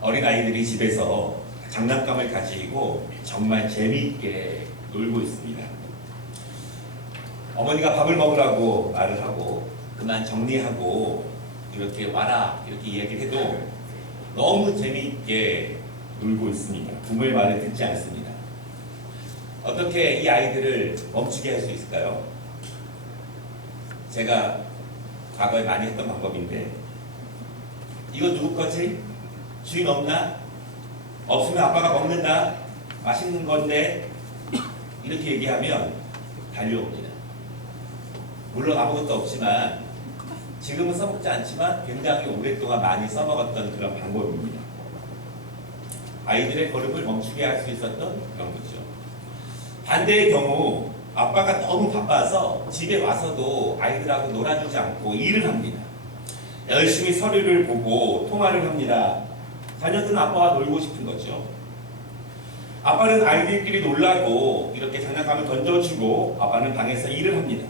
어린아이들이 집에서 장난감을 가지고 정말 재미있게 놀고 있습니다. 어머니가 밥을 먹으라고 말을 하고 그만 정리하고 이렇게 와라 이렇게 이야기를 해도 너무 재미있게 놀고 있습니다. 부모의 말을 듣지 않습니다. 어떻게 이 아이들을 멈추게 할 수 있을까요? 제가 과거에 많이 했던 방법인데, 이거 누구 거지? 주인 없나? 없으면 아빠가 먹는다. 맛있는 건데. 이렇게 얘기하면 달려옵니다. 물론 아무것도 없지만 지금은 써먹지 않지만 굉장히 오랫동안 많이 써먹었던 그런 방법입니다. 아이들의 걸음을 멈추게 할 수 있었던 그런 거죠. 반대의 경우 아빠가 너무 바빠서 집에 와서도 아이들하고 놀아주지 않고 일을 합니다. 열심히 서류를 보고 통화를 합니다. 자녀들은 아빠와 놀고 싶은 거죠. 아빠는 아이들끼리 놀라고 이렇게 장난감을 던져주고 아빠는 방에서 일을 합니다.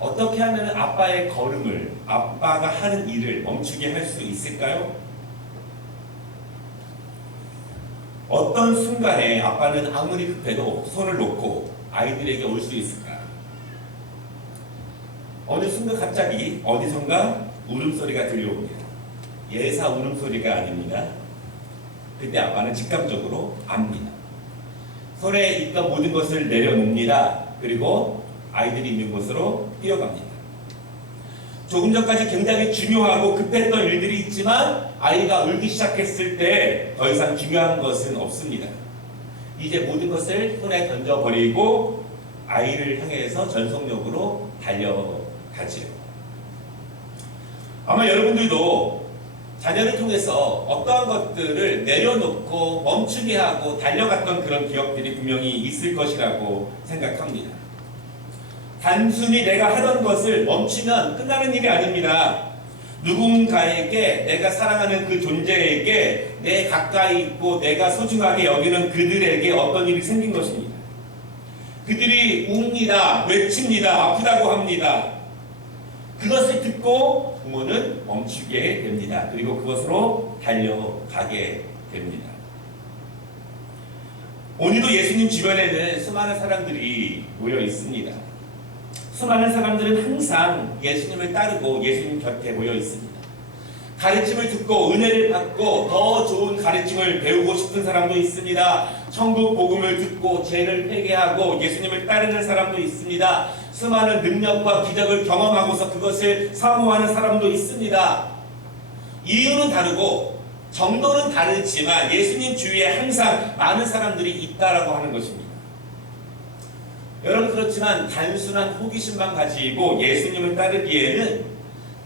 어떻게 하면 아빠의 걸음을, 아빠가 하는 일을 멈추게 할 수 있을까요? 어떤 순간에 아빠는 아무리 급해도 손을 놓고 아이들에게 올 수 있을까? 어느 순간 갑자기 어디선가 울음소리가 들려옵니다. 예사 울음소리가 아닙니다. 그때 아빠는 직감적으로 압니다. 손에 있던 모든 것을 내려놓습니다. 그리고 아이들이 있는 곳으로 뛰어갑니다. 조금 전까지 굉장히 중요하고 급했던 일들이 있지만 아이가 울기 시작했을 때 더 이상 중요한 것은 없습니다. 이제 모든 것을 손에 던져버리고 아이를 향해서 전속력으로 달려가지요. 아마 여러분들도 자녀를 통해서 어떠한 것들을 내려놓고 멈추게 하고 달려갔던 그런 기억들이 분명히 있을 것이라고 생각합니다. 단순히 내가 하던 것을 멈추면 끝나는 일이 아닙니다. 누군가에게, 내가 사랑하는 그 존재에게 내 가까이 있고 내가 소중하게 여기는 그들에게 어떤 일이 생긴 것입니다. 그들이 웁니다. 외칩니다. 아프다고 합니다. 그것을 듣고 부모는 멈추게 됩니다. 그리고 그것으로 달려가게 됩니다. 오늘도 예수님 주변에는 수많은 사람들이 모여 있습니다. 수많은 사람들은 항상 예수님을 따르고 예수님 곁에 모여 있습니다. 가르침을 듣고 은혜를 받고 더 좋은 가르침을 배우고 싶은 사람도 있습니다. 천국 복음을 듣고 죄를 회개하고 예수님을 따르는 사람도 있습니다. 수많은 능력과 기적을 경험하고서 그것을 사모하는 사람도 있습니다. 이유는 다르고 정도는 다르지만 예수님 주위에 항상 많은 사람들이 있다라고 하는 것입니다. 여러분, 그렇지만 단순한 호기심만 가지고 예수님을 따르기에는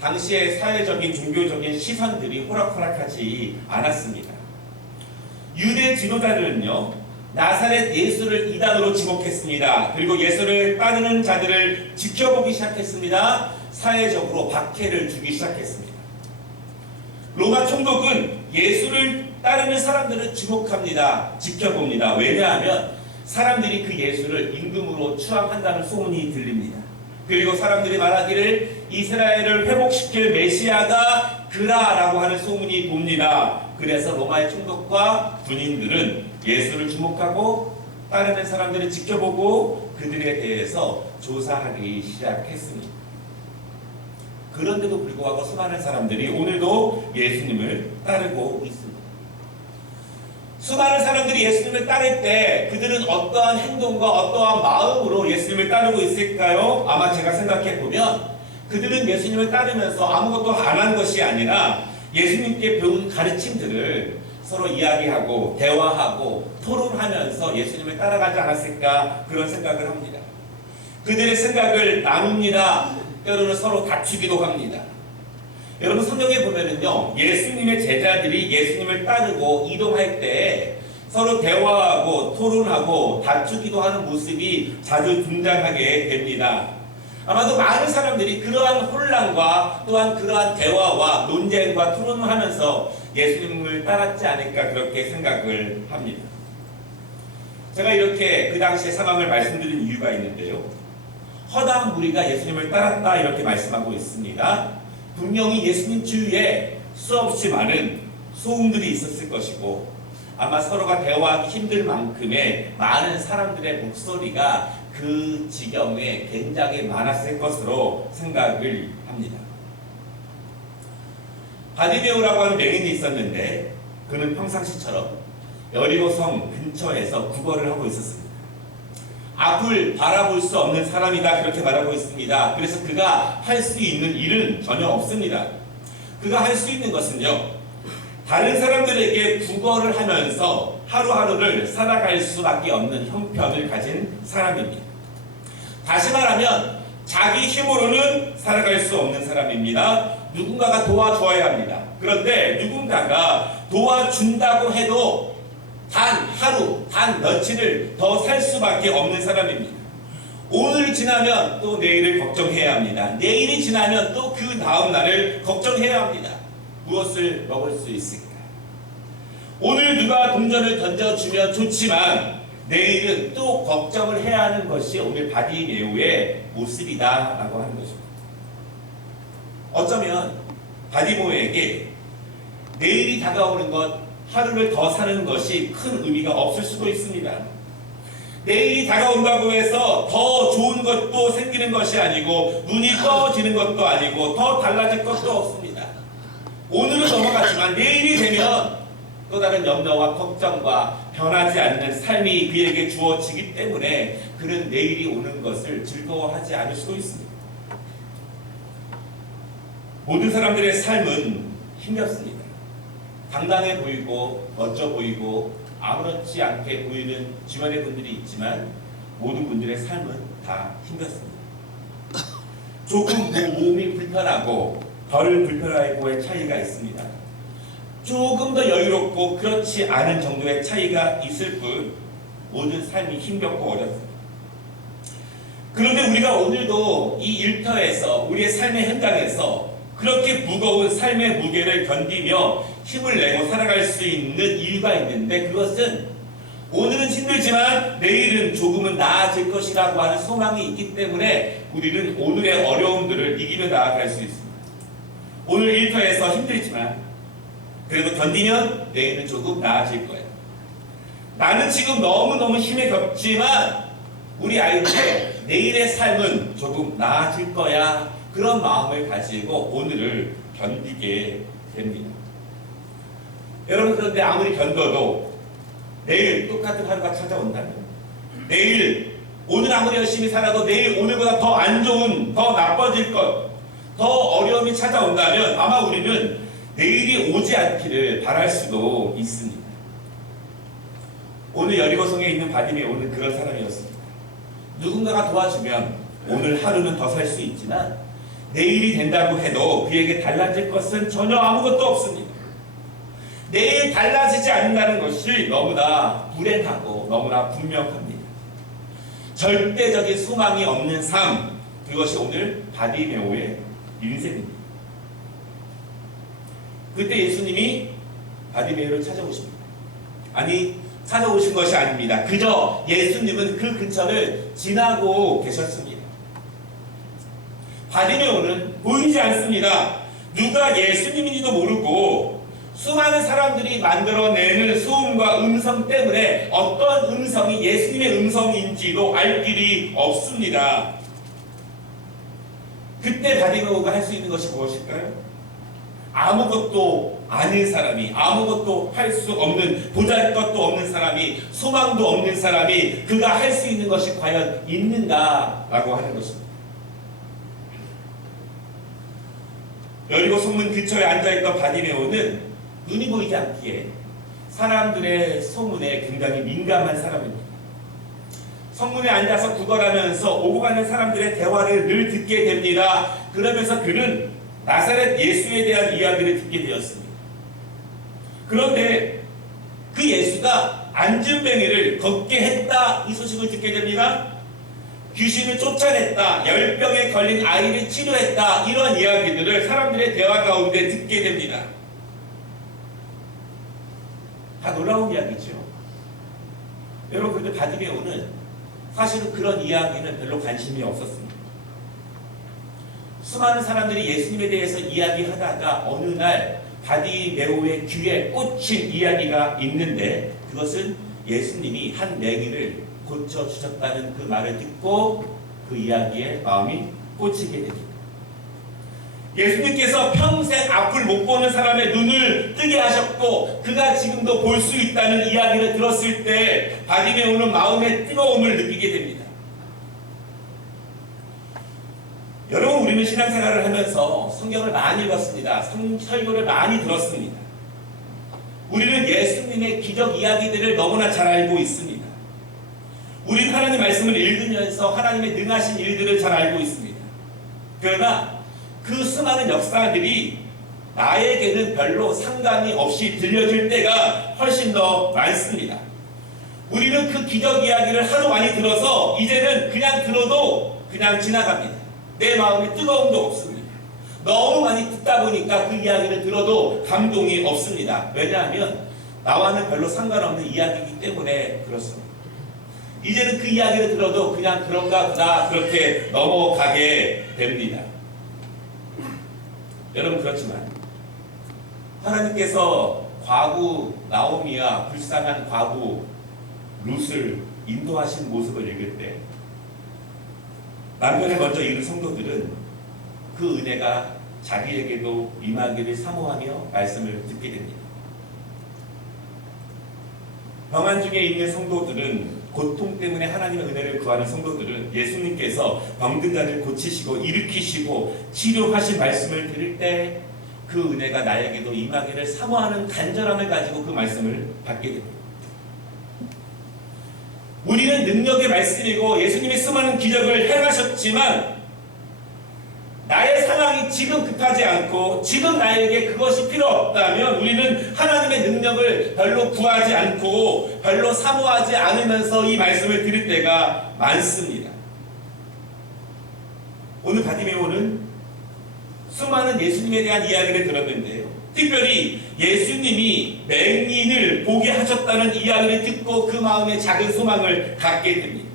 당시의 사회적인 종교적인 시선들이 호락호락하지 않았습니다. 유대 지도자들은요, 나사렛 예수를 이단으로 지목했습니다. 그리고 예수를 따르는 자들을 지켜보기 시작했습니다. 사회적으로 박해를 주기 시작했습니다. 로마 총독은 예수를 따르는 사람들을 주목합니다. 지켜봅니다. 왜냐하면 사람들이 그 예수를 임금으로 추앙한다는 소문이 들립니다. 그리고 사람들이 말하기를 이스라엘을 회복시킬 메시아가 그라라고 하는 소문이 돕니다. 그래서 로마의 총독과 군인들은 예수를 주목하고 따르는 사람들을 지켜보고 그들에 대해서 조사하기 시작했습니다. 그런데도 불구하고 수많은 사람들이 오늘도 예수님을 따르고 있습니다. 수많은 사람들이 예수님을 따를 때 그들은 어떠한 행동과 어떠한 마음으로 예수님을 따르고 있을까요? 아마 제가 생각해 보면 그들은 예수님을 따르면서 아무것도 안 한 것이 아니라 예수님께 배운 가르침들을 서로 이야기하고 대화하고 토론하면서 예수님을 따라가지 않았을까, 그런 생각을 합니다. 그들의 생각을 나눕니다. 때로는 서로 다투기도 합니다. 여러분, 성경에 보면은요, 예수님의 제자들이 예수님을 따르고 이동할 때 서로 대화하고 토론하고 다투기도 하는 모습이 자주 등장하게 됩니다. 아마도 많은 사람들이 그러한 혼란과 또한 그러한 대화와 논쟁과 토론을 하면서 예수님을 따랐지 않을까, 그렇게 생각을 합니다. 제가 이렇게 그 당시의 상황을 말씀드린 이유가 있는데요, 허다한 무리가 예수님을 따랐다 이렇게 말씀하고 있습니다. 분명히 예수님 주위에 수없이 많은 소음들이 있었을 것이고 아마 서로가 대화하기 힘들 만큼의 많은 사람들의 목소리가 그 지경에 굉장히 많았을 것으로 생각을 합니다. 바디메오라고 하는 맹인이 있었는데 그는 평상시처럼 여리고성 근처에서 구걸을 하고 있었습니다. 앞을 바라볼 수 없는 사람이다 그렇게 말하고 있습니다. 그래서 그가 할 수 있는 일은 전혀 없습니다. 그가 할 수 있는 것은요, 다른 사람들에게 구걸을 하면서 하루하루를 살아갈 수밖에 없는 형편을 가진 사람입니다. 다시 말하면 자기 힘으로는 살아갈 수 없는 사람입니다. 누군가가 도와줘야 합니다. 그런데 누군가가 도와준다고 해도 단 하루, 단 며칠을 더 살 수밖에 없는 사람입니다. 오늘 지나면 또 내일을 걱정해야 합니다. 내일이 지나면 또 그 다음 날을 걱정해야 합니다. 무엇을 먹을 수 있을까? 오늘 누가 동전을 던져주면 좋지만 내일은 또 걱정을 해야 하는 것이 오늘 바디메오의 모습이다라고 하는 것입니다. 어쩌면 바디메오에게 내일이 다가오는 것, 하루를 더 사는 것이 큰 의미가 없을 수도 있습니다. 내일이 다가온다고 해서 더 좋은 것도 생기는 것이 아니고 눈이 떠지는 것도 아니고 더 달라질 것도 없습니다. 오늘은 넘어갔지만 내일이 되면 또 다른 염려와 걱정과 변하지 않는 삶이 그에게 주어지기 때문에 그는 내일이 오는 것을 즐거워하지 않을 수도 있습니다. 모든 사람들의 삶은 힘겹습니다. 당당해 보이고 멋져 보이고 아무렇지 않게 보이는 주변의 분들이 있지만 모든 분들의 삶은 다 힘겹습니다. 조금 몸이 불편하고 덜 불편하고의 차이가 있습니다. 조금 더 여유롭고 그렇지 않은 정도의 차이가 있을 뿐 모든 삶이 힘겹고 어렵습니다. 그런데 우리가 오늘도 이 일터에서 우리의 삶의 현장에서 그렇게 무거운 삶의 무게를 견디며 힘을 내고 살아갈 수 있는 이유가 있는데 그것은 오늘은 힘들지만 내일은 조금은 나아질 것이라고 하는 소망이 있기 때문에 우리는 오늘의 어려움들을 이기며 나아갈 수 있습니다. 오늘 일터에서 힘들지만 그래도 견디면 내일은 조금 나아질 거예요. 나는 지금 너무너무 힘에 겹지만 우리 아이들의 내일의 삶은 조금 나아질 거야. 그런 마음을 가지고 오늘을 견디게 됩니다. 여러분, 그런데 아무리 견뎌도 내일 똑같은 하루가 찾아온다면 내일 오늘 아무리 열심히 살아도 내일 오늘보다 더 안 좋은, 더 나빠질 것, 더 어려움이 찾아온다면 아마 우리는 내일이 오지 않기를 바랄 수도 있습니다. 오늘 여리고성에 있는 바디메오는 그런 사람이었습니다. 누군가가 도와주면 오늘 하루는 더 살 수 있지만 내일이 된다고 해도 그에게 달라질 것은 전혀 아무것도 없습니다. 내일 달라지지 않는다는 것이 너무나 불행하고 너무나 분명합니다. 절대적인 소망이 없는 삶, 그것이 오늘 바디메오의 인생입니다. 그때 예수님이 바디메오를 찾아오십니다. 아니, 찾아오신 것이 아닙니다. 그저 예수님은 그 근처를 지나고 계셨습니다. 바디메오는 보이지 않습니다. 누가 예수님인지도 모르고 수많은 사람들이 만들어내는 소음과 음성 때문에 어떤 음성이 예수님의 음성인지도 알 길이 없습니다. 그때 바디메오가 할 수 있는 것이 무엇일까요? 아무것도 아닌 사람이, 아무것도 할 수 없는, 보잘것도 없는 사람이, 소망도 없는 사람이 그가 할 수 있는 것이 과연 있는가라고 하는 것입니다. 여리고 성문 근처에 앉아있던 바디메오는 눈이 보이지 않기에 사람들의 소문에 굉장히 민감한 사람입니다. 성문에 앉아서 구걸하면서 오고 가는 사람들의 대화를 늘 듣게 됩니다. 그러면서 그는 나사렛 예수에 대한 이야기를 듣게 되었습니다. 그런데 그 예수가 앉은뱅이를 걷게 했다, 이 소식을 듣게 됩니다. 귀신을 쫓아냈다, 열병에 걸린 아이를 치료했다, 이런 이야기들을 사람들의 대화 가운데 듣게 됩니다. 다 놀라운 이야기죠. 여러분, 그런데 바디메오는 사실은 그런 이야기는 별로 관심이 없었습니다. 수많은 사람들이 예수님에 대해서 이야기하다가 어느 날 바디메오의 귀에 꽂힌 이야기가 있는데, 그것은 예수님이 한 맹인을 고쳐주셨다는 그 말을 듣고 그 이야기에 마음이 꽂히게 됩니다. 예수님께서 평생 앞을 못 보는 사람의 눈을 뜨게 하셨고 그가 지금도 볼 수 있다는 이야기를 들었을 때 바디메오는 마음의 뜨거움을 느끼게 됩니다. 여러분, 우리는 신앙생활을 하면서 성경을 많이 읽었습니다. 설교를 많이 들었습니다. 우리는 예수님의 기적 이야기들을 너무나 잘 알고 있습니다. 우리는 하나님의 말씀을 읽으면서 하나님의 능하신 일들을 잘 알고 있습니다. 그러나 그 수많은 역사들이 나에게는 별로 상관이 없이 들려질 때가 훨씬 더 많습니다. 우리는 그 기적 이야기를 하도 많이 들어서 이제는 그냥 들어도 그냥 지나갑니다. 내 마음에 뜨거움도 없습니다. 너무 많이 듣다 보니까 그 이야기를 들어도 감동이 없습니다. 왜냐하면 나와는 별로 상관없는 이야기이기 때문에 그렇습니다. 이제는 그 이야기를 들어도 그냥 그런가 보다 그렇게 넘어가게 됩니다. 여러분, 그렇지만 하나님께서 과부 나오미와 불쌍한 과부 룻을 인도하신 모습을 읽을 때 남편에 먼저 이른 성도들은 그 은혜가 자기에게도 임하기를 사모하며 말씀을 듣게 됩니다. 병환 중에 있는 성도들은, 고통 때문에 하나님의 은혜를 구하는 성도들은 예수님께서 병든 자를 고치시고 일으키시고 치료하신 말씀을 들을 때 그 은혜가 나에게도 임하기를 사모하는 간절함을 가지고 그 말씀을 받게 됩니다. 우리는 능력의 말씀이고 예수님이 수많은 기적을 행하셨지만 나의 상황이 지금 급하지 않고 지금 나에게 그것이 필요 없다면 우리는 하나님의 능력을 별로 구하지 않고 별로 사모하지 않으면서 이 말씀을 들을 때가 많습니다. 오늘 바디메오는 수많은 예수님에 대한 이야기를 들었는데요, 특별히 예수님이 맹인을 보게 하셨다는 이야기를 듣고 그 마음에 작은 소망을 갖게 됩니다.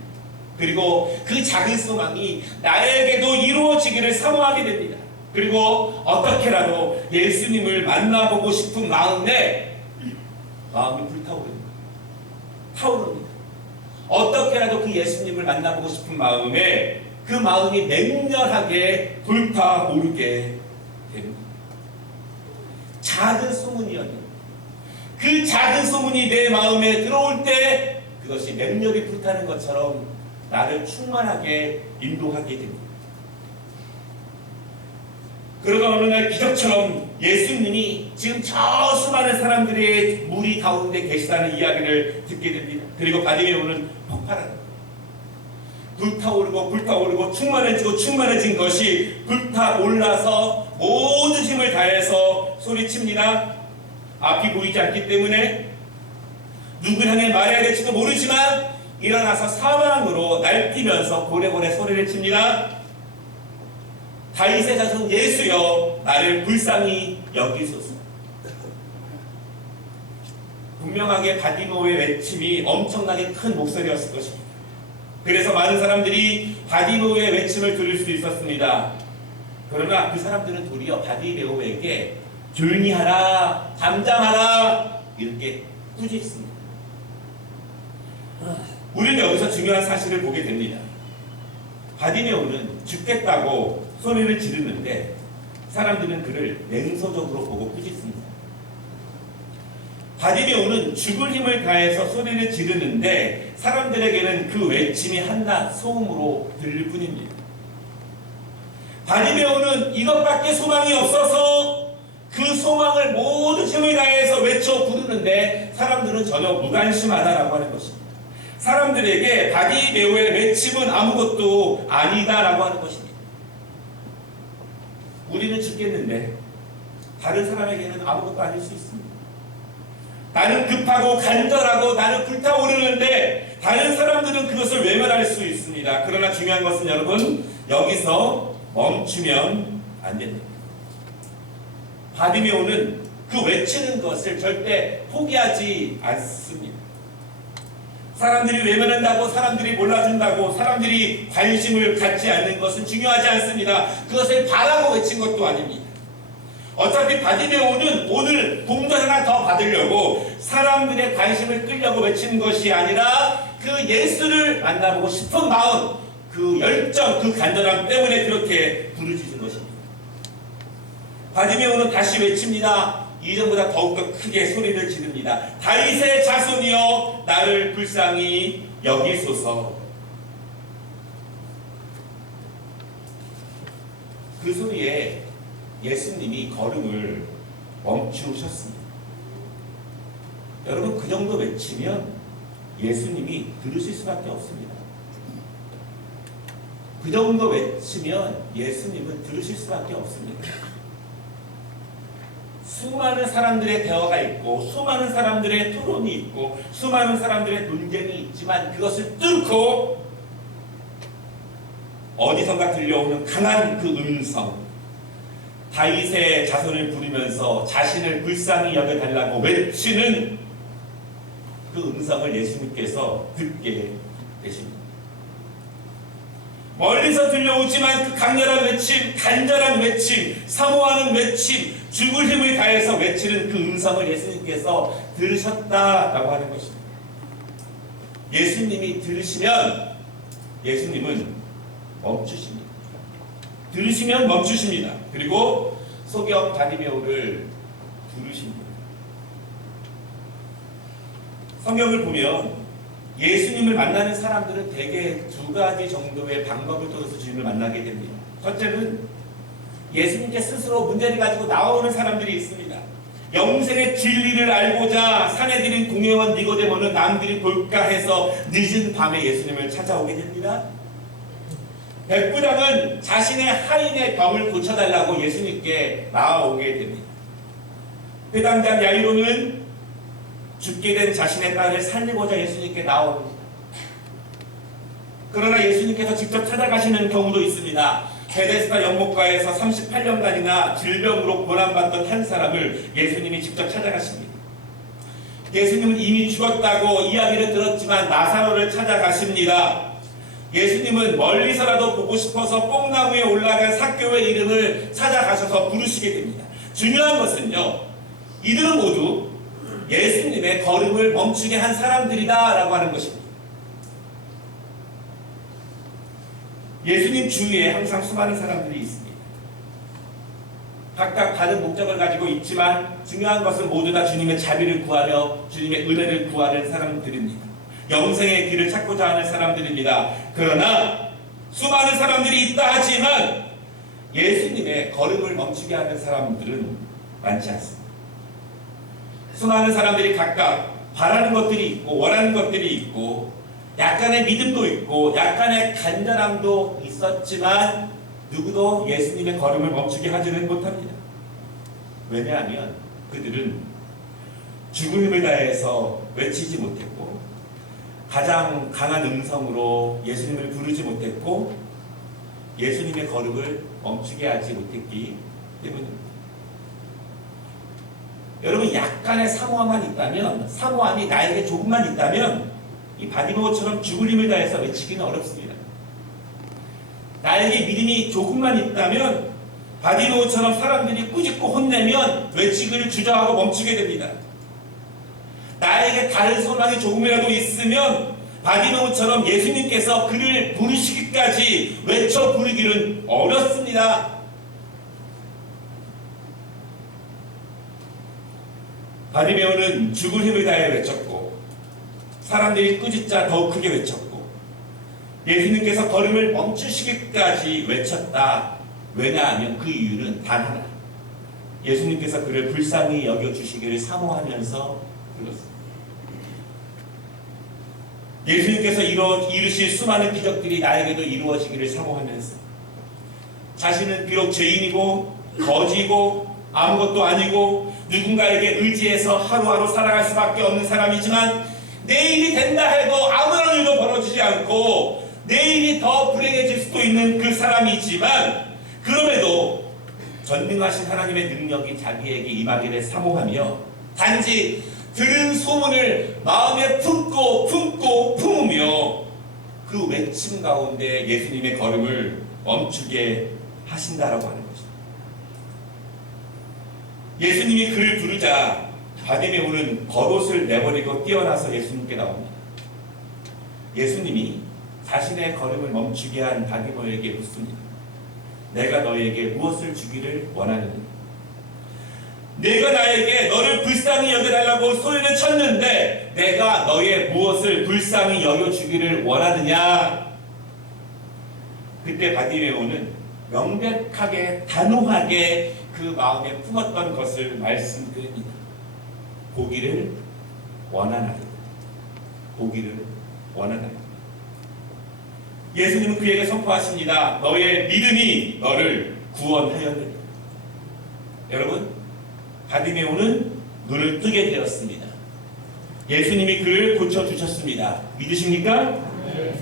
그리고 그 작은 소망이 나에게도 이루어지기를 사모하게 됩니다. 그리고 어떻게라도 예수님을 만나보고 싶은 마음이 불타오릅니다. 타오릅니다. 어떻게라도 그 예수님을 만나보고 싶은 마음에 그 마음이 맹렬하게 불타오르게 됩니다. 작은 소문이었는데 그 작은 소문이 내 마음에 들어올 때 그것이 맹렬히 불타는 것처럼 나를 충만하게 인도하게 됩니다. 그러다 어느 날 기적처럼 예수님이 지금 저 수많은 사람들의 무리 가운데 계시다는 이야기를 듣게 됩니다. 그리고 바디메오는 폭발합니다. 불타오르고 충만해진 것이 불타올라서 모든 힘을 다해서 소리칩니다. 앞이 보이지 않기 때문에 누구 향해 말해야 될지도 모르지만 일어나서 사방으로 날뛰면서 고래고래 소리를 칩니다. 다윗의 자손 예수여, 나를 불쌍히 여기소서. 분명하게 바디메오의 외침이 엄청나게 큰 목소리였을 것입니다. 그래서 많은 사람들이 바디메오의 외침을 들을 수 있었습니다. 그러나 그 사람들은 도리어 바디메오에게 조용히 하라, 잠잠하라 이렇게 꾸짖습니다. 우리는 여기서 중요한 사실을 보게 됩니다. 바디메오는 죽겠다고 소리를 지르는데 사람들은 그를 냉소적으로 보고 꾸짖습니다. 바디메오는 죽을 힘을 다해서 소리를 지르는데 사람들에게는 그 외침이 한낱 소음으로 들릴 뿐입니다. 바디메오는 이것밖에 소망이 없어서 그 소망을 모든 힘을 다해서 외쳐 부르는데 사람들은 전혀 무관심하다라고 하는 것입니다. 사람들에게 바디메오의 외침은 아무것도 아니다라고 하는 것입니다. 우리는 죽겠는데 다른 사람에게는 아무것도 아닐 수 있습니다. 나는 급하고 간절하고 나는 불타오르는데 다른 사람들은 그것을 외면할 수 있습니다. 그러나 중요한 것은 여러분, 여기서 멈추면 안 됩니다. 바디메오는 그 외치는 것을 절대 포기하지 않습니다. 사람들이 외면한다고, 사람들이 몰라준다고, 사람들이 관심을 갖지 않는 것은 중요하지 않습니다. 그것을 바라고 외친 것도 아닙니다. 어차피 바디메오는 오늘 동전 하나 더 받으려고 사람들의 관심을 끌려고 외치는 것이 아니라 그 예수를 만나보고 싶은 마음, 그 열정, 그 간절함 때문에 그렇게 부르짖은 것입니다. 바디메오는 다시 외칩니다. 이전보다 더욱더 크게 소리를 지릅니다. 다윗의 자손이여 나를 불쌍히 여기소서. 그 소리에 예수님이 걸음을 멈추셨습니다. 여러분, 그 정도 외치면 예수님이 들으실 수밖에 없습니다. 그 정도 외치면 예수님은 들으실 수밖에 없습니다. 수많은 사람들의 대화가 있고 수많은 사람들의 토론이 있고 수많은 사람들의 논쟁이 있지만 그것을 뚫고 어디선가 들려오는 강한 그 음성, 다윗의 자손을 부르면서 자신을 불쌍히 여겨달라고 외치는 그 음성을 예수님께서 듣게 되십니다. 멀리서 들려오지만 그 강렬한 외침, 간절한 외침, 사모하는 외침, 죽을 힘을 다해서 외치는 그 음성을 예수님께서 들으셨다라고 하는 것입니다. 예수님이 들으시면 예수님은 멈추십니다. 들으시면 멈추십니다. 그리고 소경 바디메오를 부르십니다. 성경을 보면 예수님을 만나는 사람들은 대개 두 가지 정도의 방법을 통해서 주님을 만나게 됩니다. 첫째는 예수님께 스스로 문제를 가지고 나오는 사람들이 있습니다. 영생의 진리를 알고자 산에 들인 공회원 니고데모는 남들이 볼까 해서 늦은 밤에 예수님을 찾아오게 됩니다. 백부장은 자신의 하인의 병을 고쳐달라고 예수님께 나아오게 됩니다. 회당장 야이로는 죽게 된 자신의 딸을 살리고자 예수님께 나옵니다. 그러나 예수님께서 직접 찾아가시는 경우도 있습니다. 베데스다 연못가에서 38년간이나 질병으로 고난받던 한 사람을 예수님이 직접 찾아가십니다. 예수님은 이미 죽었다고 이야기를 들었지만 나사로를 찾아가십니다. 예수님은 멀리서라도 보고 싶어서 뽕나무에 올라간 삭개오의 이름을 찾아가셔서 부르시게 됩니다. 중요한 것은요, 이들은 모두 예수님의 걸음을 멈추게 한 사람들이다 라고 하는 것입니다. 예수님 주위에 항상 수많은 사람들이 있습니다. 각각 다른 목적을 가지고 있지만 중요한 것은 모두 다 주님의 자비를 구하며 주님의 은혜를 구하는 사람들입니다. 영생의 길을 찾고자 하는 사람들입니다. 그러나 수많은 사람들이 있다 하지만 예수님의 걸음을 멈추게 하는 사람들은 많지 않습니다. 수많은 사람들이 각각 바라는 것들이 있고 원하는 것들이 있고 약간의 믿음도 있고 약간의 간절함도 있었지만 누구도 예수님의 걸음을 멈추게 하지는 못합니다. 왜냐하면 그들은 죽을 힘을 다해서 외치지 못했고 가장 강한 음성으로 예수님을 부르지 못했고 예수님의 걸음을 멈추게 하지 못했기 때문입니다. 여러분, 약간의 사모함만 있다면, 사모함이 나에게 조금만 있다면 이 바디메오처럼 죽을 힘을 다해서 외치기는 어렵습니다. 나에게 믿음이 조금만 있다면 바디메오처럼 사람들이 꾸짖고 혼내면 외치기를 주저하고 멈추게 됩니다. 나에게 다른 소망이 조금이라도 있으면 바디메오처럼 예수님께서 그를 부르시기까지 외쳐 부르기는 어렵습니다. 바디메오는 죽을 힘을 다해 외쳤고 사람들이 꾸짖자 더욱 크게 외쳤고 예수님께서 걸음을 멈추시기까지 외쳤다. 왜냐하면 그 이유는 단 하나, 예수님께서 그를 불쌍히 여겨주시기를 사모하면서 불렀습니다. 예수님께서 이루실 수많은 기적들이 나에게도 이루어지기를 사모하면서 자신은 비록 죄인이고 거지고 아무것도 아니고 누군가에게 의지해서 하루하루 살아갈 수밖에 없는 사람이지만 내일이 된다 해도 아무런 일도 벌어지지 않고 내일이 더 불행해질 수도 있는 그 사람이지만 그럼에도 전능하신 하나님의 능력이 자기에게 임하기를 사모하며 단지 들은 소문을 마음에 품고 품으며 그 외침 가운데 예수님의 걸음을 멈추게 하신다라고 하는 것입니다. 예수님이 그를 부르자 바디메오는 겉옷을 내버리고 뛰어나서 예수님께 나옵니다. 예수님이 자신의 걸음을 멈추게 한 바디메오에게 묻습니다. 내가 너에게 무엇을 주기를 원하느냐? 내가 나에게 너를 불쌍히 여겨달라고 소리를 쳤는데 내가 너의 무엇을 불쌍히 여겨주기를 원하느냐? 그때 바디메오는 명백하게 단호하게 그 마음에 품었던 것을 말씀드립니다. 보기를 원하나이다. 보기를 원하나이다. 예수님은 그에게 선포하십니다. 너의 믿음이 너를 구원하였느니라. 여러분, 바디메오는 눈을 뜨게 되었습니다. 예수님이 그를 고쳐주셨습니다. 믿으십니까? 네.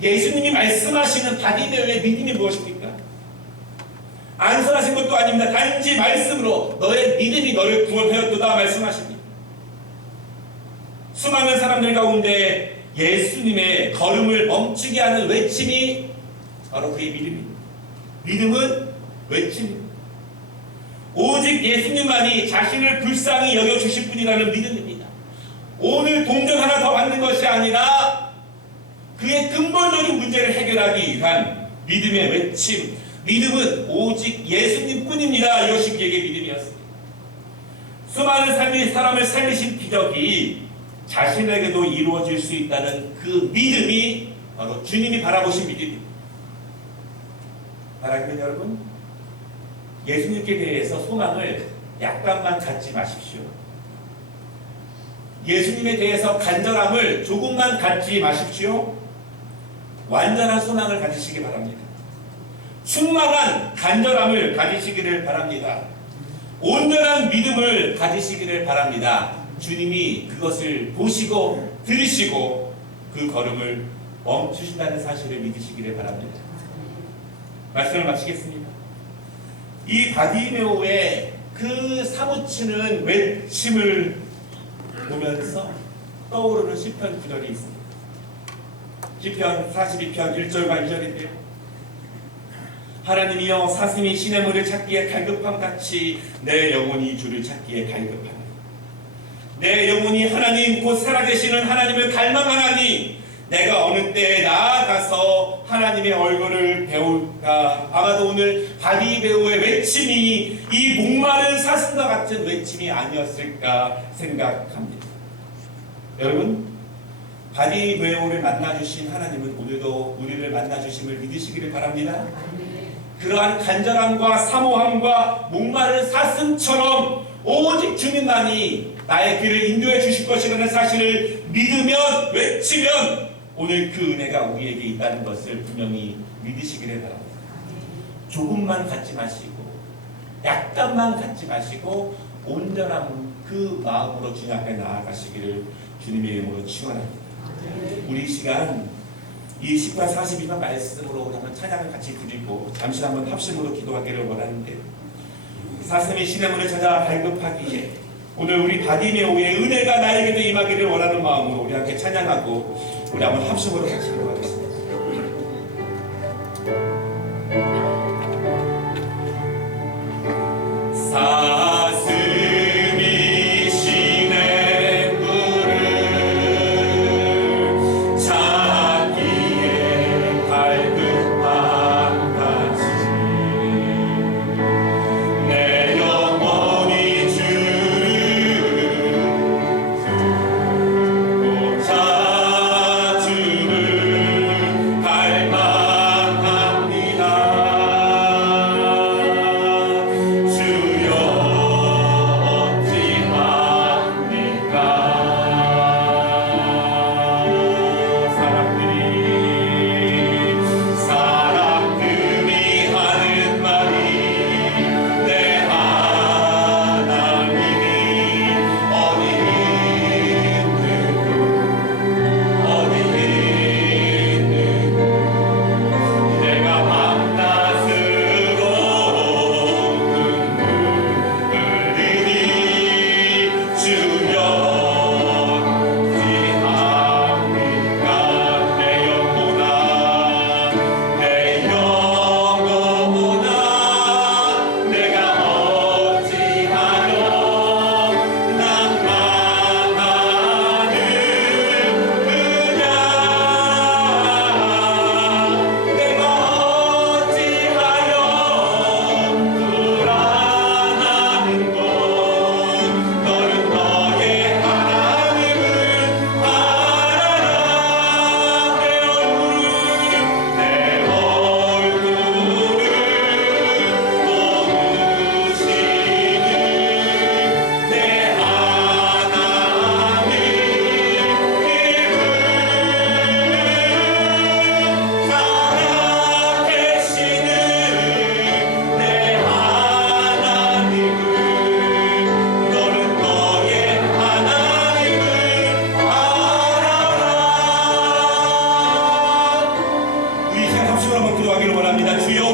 예수님이 말씀하시는 바디메오의 믿음이 무엇입니까? 안설하신 것도 아닙니다. 단지 말씀으로 너의 믿음이 너를 구원하였도다 말씀하십니다. 수많은 사람들 가운데 예수님의 걸음을 멈추게 하는 외침이 바로 그의 믿음입니다. 믿음은 외침입니다. 오직 예수님만이 자신을 불쌍히 여겨주실 분이라는 믿음입니다. 오늘 동전 하나 더 받는 것이 아니라 그의 근본적인 문제를 해결하기 위한 믿음의 외침. 믿음은 오직 예수님뿐입니다. 이것이 그에게 믿음이었습니다. 수많은 사람을 살리신 기적이 자신에게도 이루어질 수 있다는 그 믿음이 바로 주님이 바라보신 믿음입니다. 사랑하는 여러분, 예수님께 대해서 소망을 약간만 갖지 마십시오. 예수님에 대해서 간절함을 조금만 갖지 마십시오. 완전한 소망을 가지시기 바랍니다. 충만한 간절함을 가지시기를 바랍니다. 온전한 믿음을 가지시기를 바랍니다. 주님이 그것을 보시고 들으시고 그 걸음을 멈추신다는 사실을 믿으시기를 바랍니다. 말씀을 마치겠습니다. 이 바디메오의 그 사무치는 외침을 보면서 떠오르는 시편 구절이 있습니다. 시편 42편 1절과 2절인데요. 하나님이여 사슴이 시냇물을 찾기에 갈급함같이 내 영혼이 주를 찾기에 갈급하니 내 영혼이 하나님 곧 살아계시는 하나님을 갈망하나니 내가 어느 때에 나아가서 하나님의 얼굴을 배울까. 아마도 오늘 바디메오의 외침이 이 목마른 사슴과 같은 외침이 아니었을까 생각합니다. 여러분, 바디메오를 만나주신 하나님은 오늘도 우리를 만나주심을 믿으시기를 바랍니다. 그러한 간절함과 사모함과 목마른 사슴처럼 오직 주님만이 나의 길을 인도해 주실 것이라는 사실을 믿으면, 외치면 오늘 그 은혜가 우리에게 있다는 것을 분명히 믿으시기를 바랍니다. 조금만 갖지 마시고 약간만 갖지 마시고 온전한 그 마음으로 주님 앞에 나아가시기를 주님의 이름으로 축원합니다. 우리 시간 이 10과 42번 말씀으로 우리 한번 찬양을 같이 드리고 잠시 한번 합심으로 기도하기를 원하는데, 사슴이 시냇물을 찾아 발급하기에 오늘 우리 바디메오의 은혜가 나에게도 임하기를 원하는 마음으로 우리 함께 찬양하고 우리 한번 합심으로 같이 기도하겠습니다. 사